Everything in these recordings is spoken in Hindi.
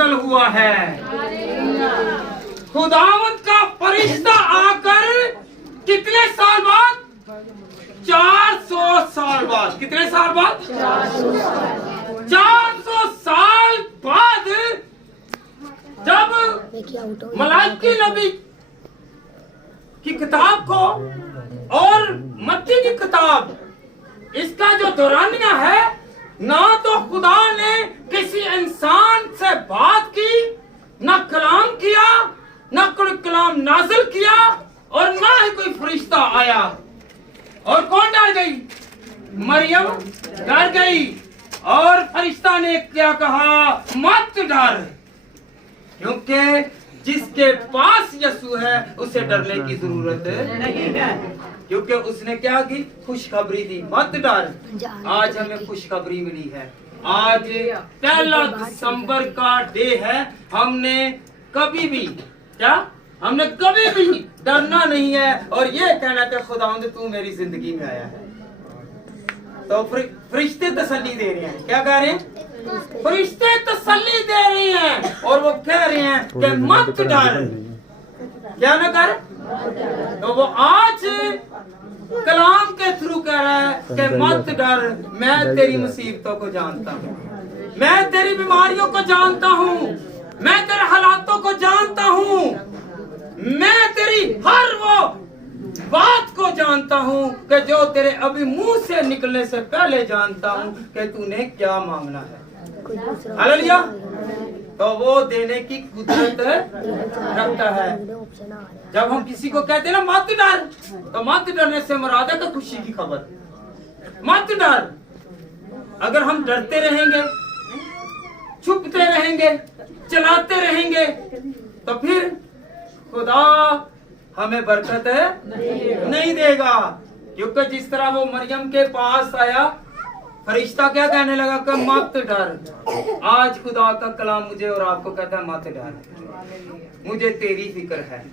नाज़िल हुआ है। खुदावंद का फरिश्ता आकर कितने साल बाद? 400 साल बाद। कितने साल बाद? 400 साल बाद जब मलाकी नबी की किताब को और मत्ती की किताब, इसका जो दौरानिया है, ना तो खुदा ने किसी इंसान से बात की, ना कलाम किया, ना कोई कलाम नाज़िल किया, और ना ही कोई फरिश्ता आया। और कौन डर गई? मरियम डर गई। और फरिश्ता ने क्या कहा? मत डर, क्योंकि जिसके पास यीशु है उसे डरने की जरूरत नहीं है, क्योंकि उसने क्या की? खुशखबरी दी, मत डर। आज हमें खुशखबरी मिली है। आज 1 दिसंबर का डे है। हमने कभी भी डरना नहीं है और ये कहना कि खुदावंद तू मेरी जिंदगी में आया है। तो फरिश्ते तसल्ली दे रहे हैं। क्या कह रहे हैं? फरिश्ते तसल्ली दे रहे हैं और वो कह रहे हैं कि मत डर। क्या ना कर? तो वो आज कलाम के थ्रू कह रहा है कि मत डर, मैं तेरी मुसीबतों को जानता हूँ, मैं तेरी बीमारियों को जानता हूँ, मैं तेरे हालातों को जानता हूँ, मैं तेरी हर वो बात को जानता हूँ कि जो तेरे अभी मुंह से निकलने से पहले जानता हूँ कि तूने क्या मांगना है। हालेलुया। तो वो देने की कुदरत रखता है। जब हम किसी को कहते हैं ना मत डर, तो मत डरने से मुराद है कि खुशी की खबर। मत डर। अगर हम डरते रहेंगे, छुपते रहेंगे, चलाते रहेंगे, तो फिर खुदा हमें बरकत नहीं देगा। क्योंकि जिस तरह वो मरियम के पास आया, फरिश्ता क्या कहने लगा कि मत डर। आज खुदा का कलाम मुझे और आपको कहता है मत डर, मुझे तेरी फिक्र है,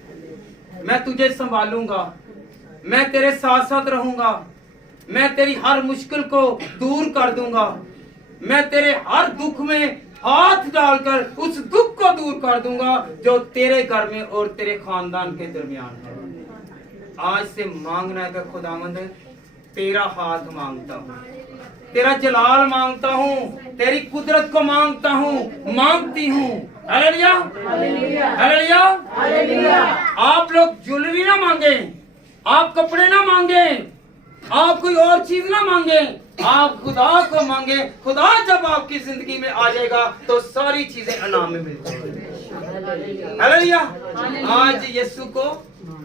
मैं तुझे संभालूंगा, मैं तेरे साथ साथ रहूंगा, मैं तेरी हर मुश्किल को दूर कर दूंगा, मैं तेरे हर दुख में हाथ डालकर उस दुख को दूर कर दूंगा जो तेरे घर में और तेरे खानदान के दरमियान है। आज से मांगना है कि खुदावंद तेरा हाथ मांगता हूँ, तेरा जलाल मांगता हूँ, तेरी कुदरत को मांगता हूँ, मांगती हूँ। Hallelujah, hallelujah, hallelujah. आप लोग ज्वेलरी ना मांगे, आप कपड़े ना मांगे, आप कोई और चीज ना मांगे, आप खुदा को मांगे। खुदा जब आपकी जिंदगी में आ जाएगा तो सारी चीजें इनाम में मिल जाएंगी। हालेलुया। आज यीशु को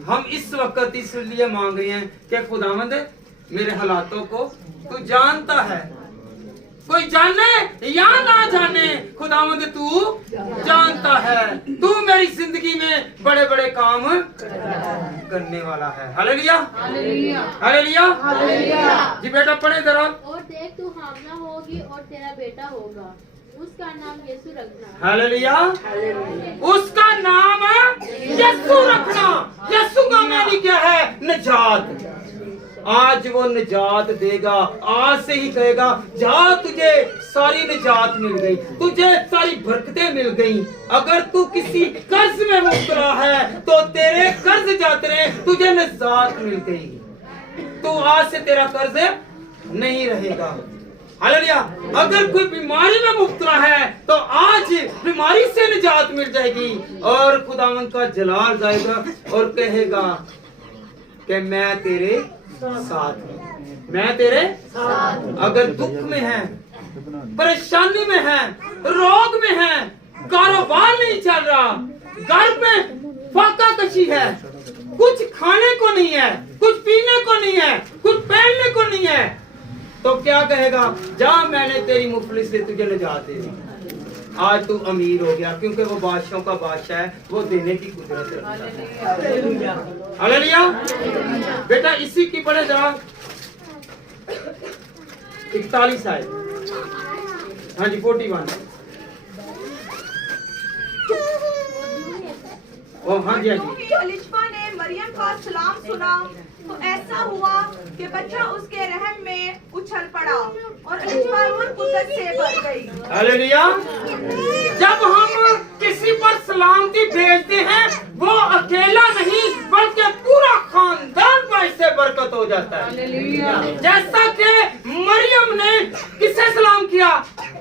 हम इस वक्त इसलिए मांग रहे हैं कि खुदावंद मेरे हालातों को तू जानता है। कोई जाने या ना जाने, खुदावंद तू जानता है। तू मेरी जिंदगी में बड़े बड़े काम करने वाला है। Hallelujah, hallelujah, hallelujah, hallelujah. जी बेटा पढ़े जरा। और देख तू हामला होगी और तेरा बेटा होगा, उसका नाम यीशु रखना। हालेलुया, उसका नाम यीशु रखना। यीशु का मानी क्या है? निजात। आज वो निजात देगा। आज से ही कहेगा जा, तुझे सारी निजात मिल गई, तुझे सारी बरकतें मिल गई। अगर तू किसी कर्ज में मुब्तला है तो तेरे कर्ज जाते रहे, तुझे निजात मिल गई। तो आज से तेरा कर्ज नहीं रहेगा। हालेलुया। अगर कोई बीमारी में मुब्तला है तो आज बीमारी से निजात मिल जाएगी और खुदावंद का जलाल जाएगा और कहेगा कि मैं तेरे साथ हूं, मैं तेरे साथ। अगर दुख में है, परेशानी में है, रोग में है, कारोबार नहीं चल रहा, घर में फाका कशी है, कुछ खाने को नहीं है, कुछ पीने को नहीं है, कुछ पहनने को नहीं है, तो क्या कहेगा? जा, मैंने तेरी मुफलिस से तुझे निजात दे दी। आज तू अमीर हो गया, क्योंकि वो बादशाहों का बादशाह है, वो देने की कुदरत रखता है। हालेलुया। बेटा इसी की पढ़े जरा 41 आए। हाँ जी 41। ओ हाँ जी, हाँ जी। एलिशबा ने मरियम का सलाम सुना तो ऐसा हुआ कि बच्चा उसके रहम में उछल पड़ा और एलिशबा कुदरत से भर गई। हालेलुया। जब हम सलामती भेजते हैं वो अकेला नहीं बल्कि पूरा खानदान पर इससे बरकत हो जाता है। जैसा कि मरियम ने किसे सलाम किया,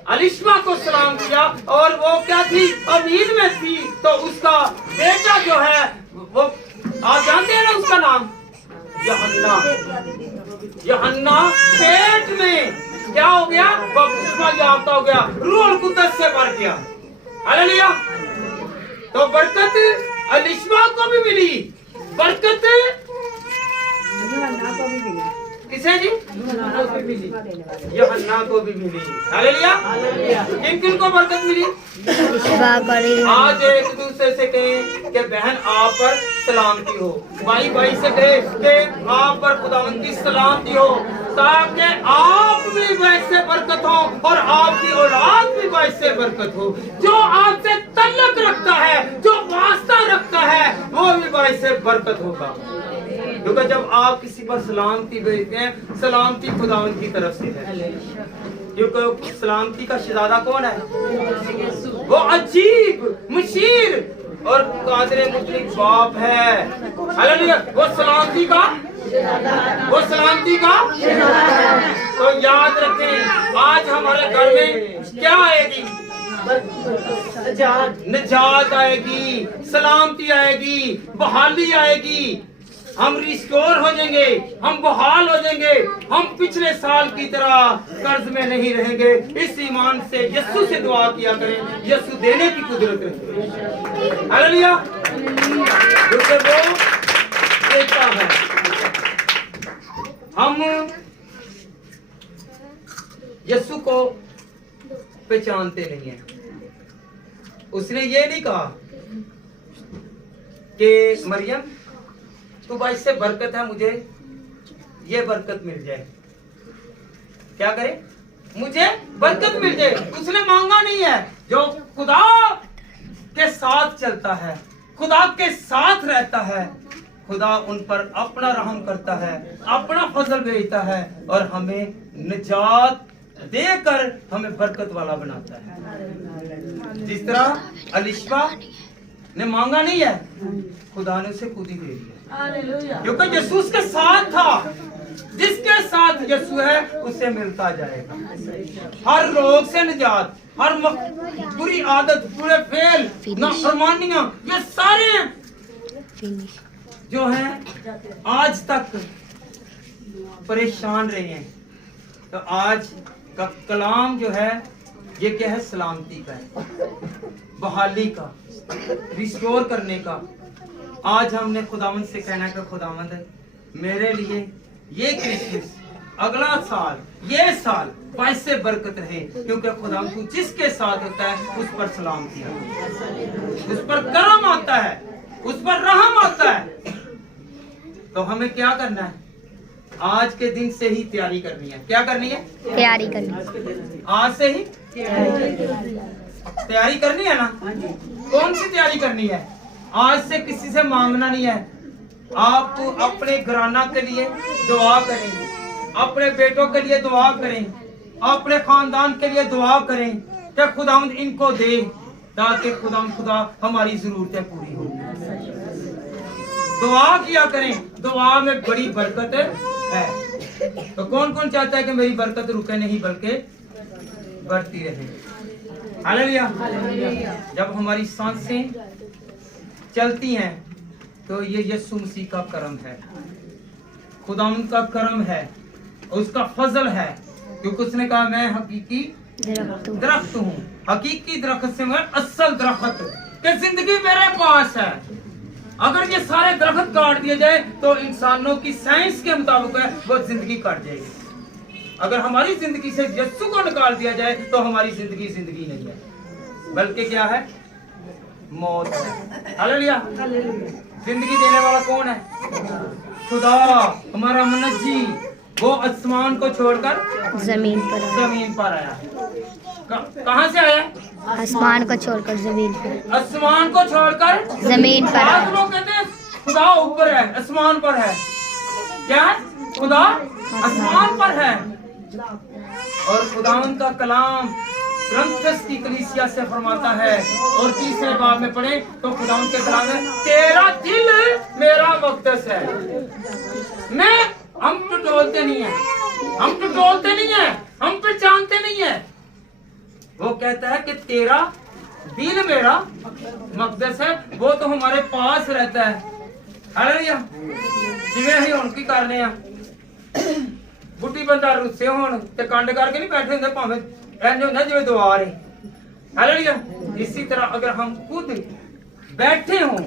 अलिशबा को सलाम किया, और वो क्या थी, उम्मीद में थी, तो उसका बेटा जो है वो आप जानते हैं ना उसका नाम यूहन्ना। यूहन्ना पेट में क्या हो गया, बपतिस्मा याफ्ता हो गया, रूह कुद्दस से भर गया। हालेलुया। तो बरकत अलिशबा को भी मिली, बरकत किसे जी, यूहन्ना को भी मिली। हालेलुया। किन किन को बरकत मिली? आज एक दूसरे से कहें कि बहन आप पर सलामती हो, भाई भाई से कहे कि आप पर खुदावंद की सलामती हो, ताकि आप भी वैसे बरकत हो और आपकी औलाद भी वैसे बरकत हो। जो आपसे तल्लक रखता है, जो वास्ता रखता है, वो भी वैसे बरकत होगा। क्योंकि जब आप किसी पर सलामती भेजते हैं, सलामती खुदावंद की तरफ से है। क्योंकि सलामती का शहजादा कौन है? वो अजीब, मुशीर और कादिर मुतलिक बाप है। हालेलुया। वो सलामती का तो याद रखें, आज हमारे घर में क्या आएगी? निजात आएगी, सलामती आएगी, बहाली आएगी। हम रिस्टोर हो जाएंगे, हम बहाल हो जाएंगे, हम पिछले साल की तरह कर्ज में नहीं रहेंगे। इस ईमान से यीशु से दुआ किया करें, यीशु देने की कुदरत रखते। हालेलुया। क्योंकि वो देता है। हम यीशु को पहचानते नहीं है। उसने ये नहीं कहा कि मरियम तू भाई से बरकत है, मुझे ये बरकत मिल जाए। क्या करे? मुझे बरकत मिल जाए। उसने मांगा नहीं है। जो खुदा के साथ चलता है, खुदा के साथ रहता है, खुदा उन पर अपना रहम करता है, अपना फजल भेजता है और हमें निजात देकर हमें बरकत वाला बनाता है। जिस तरह अलिशबा ने मांगा नहीं है, खुदा ने उसे खुद ही दे दिया। क्योंकि यीशु उसके साथ था। जिसके साथ यीशु है उसे मिलता जाएगा हर रोग से निजात, हर बुरी आदत, बुरे फेल, नाफरमानियां, ये सारे जो हैं आज तक परेशान रहे हैं। तो आज का कलाम जो है ये क्या है? सलामती का है, बहाली का, रिस्टोर करने का। आज हमने खुदावंद से कहना है कि खुदावंद मेरे लिए ये क्रिसमस, अगला साल, ये साल वैसे बरकत रहे, क्योंकि खुदावंद तू जिसके साथ होता है उस पर सलामती है, उस पर करम आता है, उस पर रहम आता है। तो हमें क्या करना है? आज के दिन से ही तैयारी करनी है। क्या करनी है? तैयारी करनी। आज से ही तैयारी करनी है ना। कौन सी तैयारी करनी है? आज से किसी से मांगना नहीं है। आप तो अपने घराना के लिए दुआ करें, अपने बेटों के लिए दुआ करें, अपने खानदान के लिए दुआ करें कि खुदावंद इनको दे, ताकि खुदा हमारी जरूरतें पूरी हो। दुआ किया करें, दुआ में बड़ी बरकत है। तो कौन कौन चाहता है कि मेरी बरकत रुके नहीं बल्कि बढ़ती रहे? हालेलुया। जब हमारी सांसें चलती हैं तो ये यीशु मसीह का करम है, खुदावंद का करम है, उसका फजल है। क्योंकि उसने कहा मैं हकीकी दरख्त हूँ, हकीकी दरख्त से मैं असल दरख्त कि जिंदगी मेरे पास है। अगर ये सारे दरख्त काट दिए जाए तो इंसानों की साइंस के मुताबिक वो जिंदगी कट जाएगी। अगर हमारी जिंदगी से यीशु को निकाल दिया जाए तो हमारी जिंदगी जिंदगी नहीं है, बल्कि क्या है? मौत है। हालेलुया। जिंदगी देने वाला कौन है? खुदा, हमारा मुनज्जी, वो आसमान को छोड़कर जमीन पर आया। कहाँ से आया? आसमान को छोड़कर जमीन पर। आसमान को छोड़कर जमीन पर। आज लोग कहते हैं खुदा ऊपर है, आसमान पर है। क्या है? खुदा आसमान पर है। और खुदावंद का कलाम करंथस की कलीसिया से फरमाता है, और तीसरे बाब में पढ़े तो खुदावंद के कलाम में, तेरा दिल मेरा मकदस है। हम टटोलते नहीं है, हम टटोलते नहीं है, हम पहचानते नहीं है। वो कहता है कि तेरा दिल मेरा मकदस है, वो तो हमारे पास रहता है। हालेलुया। जिवें ही हुण की करने आ, बुढ़ी बंदा रुस्से होण ते कंड करके नहीं बैठे होंगे, भावें इंज होंदा जिवें दुआर है। हालेलुया। इसी तरह अगर हम खुद बैठे हों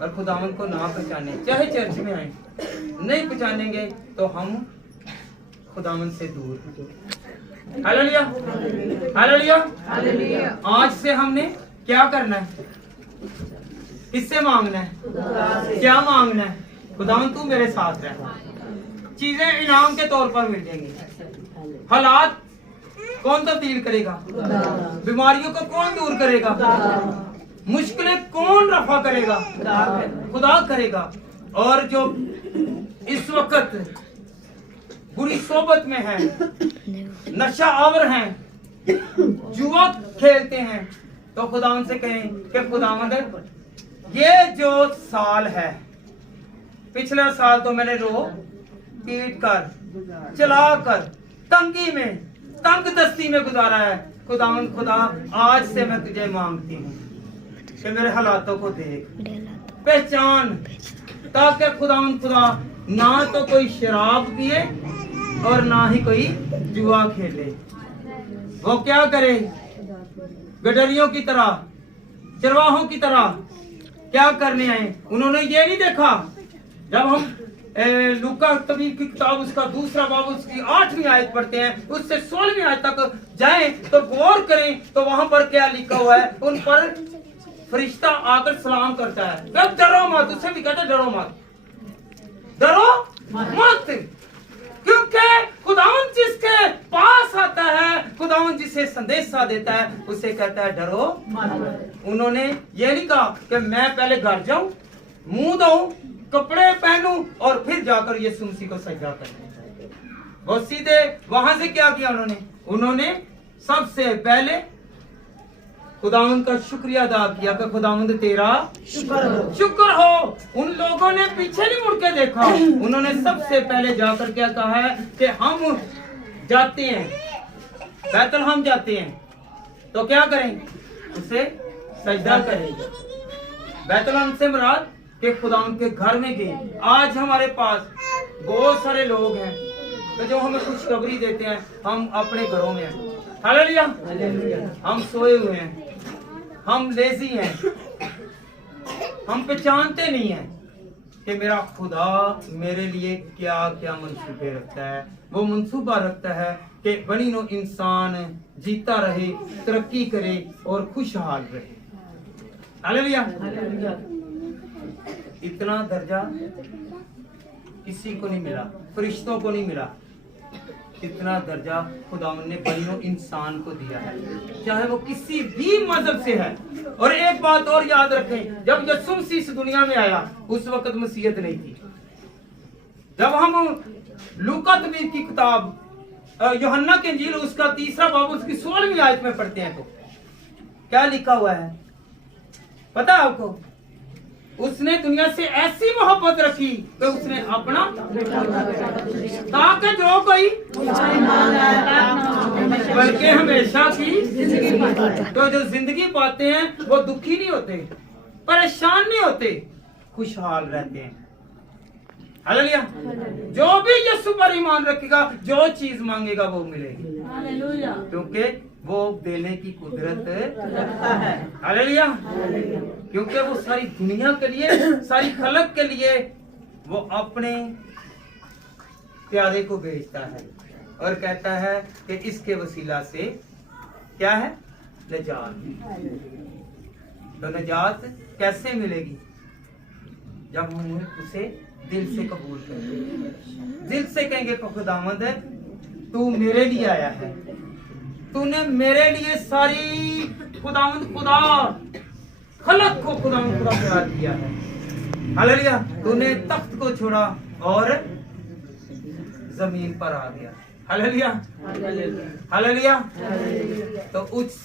और खुदावंद को ना पहचाने, चाहे चर्च में आए, नहीं पहचानेंगे तो हम खुदावंद से दूर। Hallelujah, hallelujah, hallelujah. आज से हमने क्या करना है? किससे मांगना है? क्या मांगना है? खुदावंद तू मेरे साथ रह। चीजें इनाम के तौर पर मिल जाएंगी। हालात कौन तब्दील करेगा? बीमारियों को कौन दूर करेगा? मुश्किलें कौन रफा करेगा? खुदा करेगा। और जो इस वक्त बुरी सोबत में है, नशा आवर हैं, जुआ खेलते हैं, तो खुदावंद से कहें कि खुदावंद ये जो साल है, पिछला साल तो मैंने रो पीट कर, चला कर, तंगी में, तंग दस्ती में गुजारा है। खुदावंद खुदा, आज से मैं तुझे मांगती हूँ कि मेरे हालातों को देख, पहचान, ताकि खुदावंद खुदा ना तो कोई शराब पिए और ना ही कोई जुआ खेले। वो क्या करे? गडरियों की तरह, चरवाहों की तरह क्या करने आए? उन्होंने ये नहीं देखा। जब हम लूका तबीब की किताब उसका दूसरा बाब उसकी 8वीं आयत पढ़ते हैं, उससे 16वीं आयत तक जाएं तो गौर करें तो वहां पर क्या लिखा हुआ है। उन पर फरिश्ता आकर सलाम करता है, जब डरो मत, उससे भी कहता डरो मत, डरो मत, क्योंकि खुदावंद जिसके पास आता है, खुदावंद जिसे संदेशा देता है, उसे कहता है डरो मत। उन्होंने ये नहीं कहा कि मैं पहले घर जाऊं, मुंह धोऊं, कपड़े पहनूं और फिर जाकर यीशु मसीह को सजदा करूं। वो सीधे वहां से क्या किया? उन्होंने सबसे पहले खुदावंद का शुक्रिया अदा किया कि खुदावंद तेरा शुक्र हो। उन लोगों ने पीछे नहीं मुड़ के देखा, उन्होंने सबसे पहले जाकर क्या कहा है कि हम जाते हैं, बैतलहम जाते हैं, तो क्या करें? उसे सजदा करेंगे। बैतलहम से मुराद कि खुदावंद के घर में गए। आज हमारे पास बहुत सारे लोग हैं तो जो हमें खुशखबरी देते हैं, हम अपने घरों में हैं। हालेलुया, हम सोए हुए हैं, हम लेजी हैं, हम पहचानते नहीं हैं कि मेरा खुदा मेरे लिए क्या क्या मंसूबे रखता है। वो मंसूबा रखता है कि बनी नो इंसान जीता रहे, तरक्की करे और खुशहाल रहे। हालेलुया। इतना दर्जा किसी को नहीं मिला, फरिश्तों को नहीं मिला। इतना दर्जा खुदावंद ने बनी नो इंसान को दिया है, चाहे वो किसी भी मजहब से है। और एक बात और याद रखें, जब यीशु मसीह इस दुनिया में आया उस वक्त मसीहत नहीं थी। जब हम लूका तबीब की किताब यूहन्ना की इंजील उसका 3रा बाब उसकी 16वीं आयत में पढ़ते हैं तो क्या लिखा हुआ है पता है आपको? उसने दुनिया से ऐसी मोहब्बत रखी कि उसने अपना, ताकि जो कोई बल्कि हमेशा की तो जो जिंदगी पाते हैं वो दुखी नहीं होते, परेशान नहीं होते, खुशहाल रहते हैं। हालेलुया। जो भी यीशु पर ईमान रखेगा, जो चीज मांगेगा वो मिलेगी, क्योंकि वो देने की कुदरत रखता है। हालेलुया। क्योंकि वो सारी दुनिया के लिए, सारी खलक के लिए वो अपने प्यारे को भेजता है और कहता है कि इसके वसीला से क्या है? नजात। तो नजात कैसे मिलेगी? जब हम उसे दिल से कबूल करेंगे, दिल से कहेंगे कि खुदावंद तू मेरे लिए आया है, तूने मेरे लिए सारी खुदावंद खुदा खलक को खुदावंद खुदा प्यार किया है। हालेलुया। तूने तख्त को छोड़ा और जमीन पर आ गया। Hallelujah, hallelujah. तो उस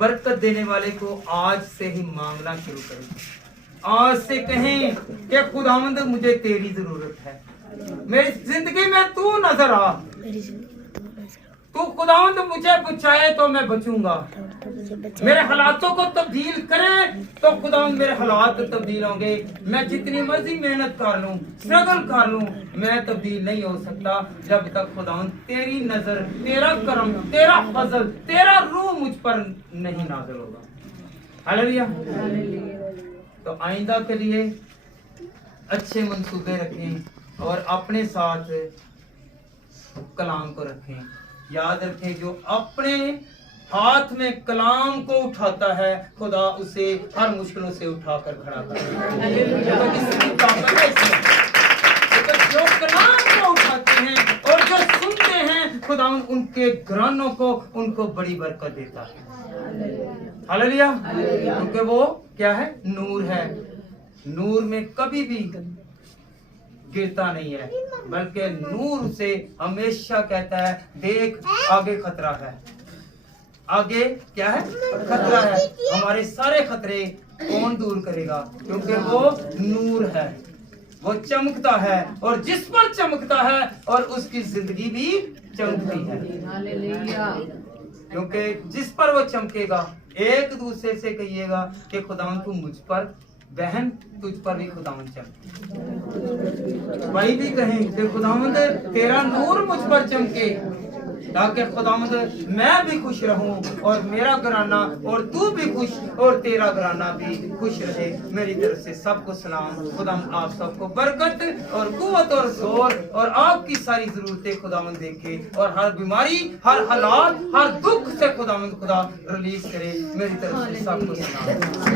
बरकत देने वाले को आज से ही मांगना शुरू करें। आज से कहें कि खुदावंद मुझे तेरी जरूरत है, मेरी जिंदगी में तू नजर आ, तू खुदावंद मुझे बचाए तो मैं बचूंगा, मेरे हालातों को तब्दील करे तो खुदावंद मेरे हालात तब्दील होंगे। मैं जितनी मर्जी मेहनत कर लूं, स्ट्रगल कर लूं, मैं तब्दील नहीं हो सकता जब तक खुदावंद तेरी नजर, तेरा करम, तेरा फजल, तेरा रूह मुझ पर नहीं नाज़िल होगा। हालेलुया। तो आइंदा के लिए अच्छे मंसूबे रखें और अपने साथ कलाम को रखें। याद रखें, जो अपने हाथ में कलाम को उठाता है खुदा उसे हर मुश्किलों से उठाकर खड़ा करता है। इसकी ताकत है इसमें। तो जो कलाम को उठाते हैं और जो सुनते हैं खुदा उनके घरानों को, उनको बड़ी बरकत देता है। हालेलुया। क्योंकि वो क्या है? नूर है। नूर में कभी भी गिरता नहीं है, बल्कि नूर से हमेशा कहता है देख आगे खतरा है, आगे क्या है? खतरा है। हमारे सारे खतरे कौन दूर करेगा? क्योंकि वो नूर है, वो चमकता है, और जिस पर चमकता है और उसकी जिंदगी भी चमकती है। क्योंकि जिस पर वो चमकेगा, एक दूसरे से कहिएगा कि खुदावंद तू मुझ पर, बहन तुझ पर भी खुदावंद चमके। भाई भी कहें कि खुदावंद तेरा नूर मुझ पर चमके, ताकि खुदावंद मैं भी खुश रहूं और मेरा घराना, और तू भी खुश और तेरा घराना भी खुश रहे। मेरी तरफ से सबको सलाम। खुदावंद आप सबको बरकत और कुव्वत और जोर और आपकी सारी जरूरतें खुदावंद देखे, और हर बीमारी, हर हालात, हर दुख से खुदावंद खुदा रिलीज करे। मेरी तरफ से सबको सलाम।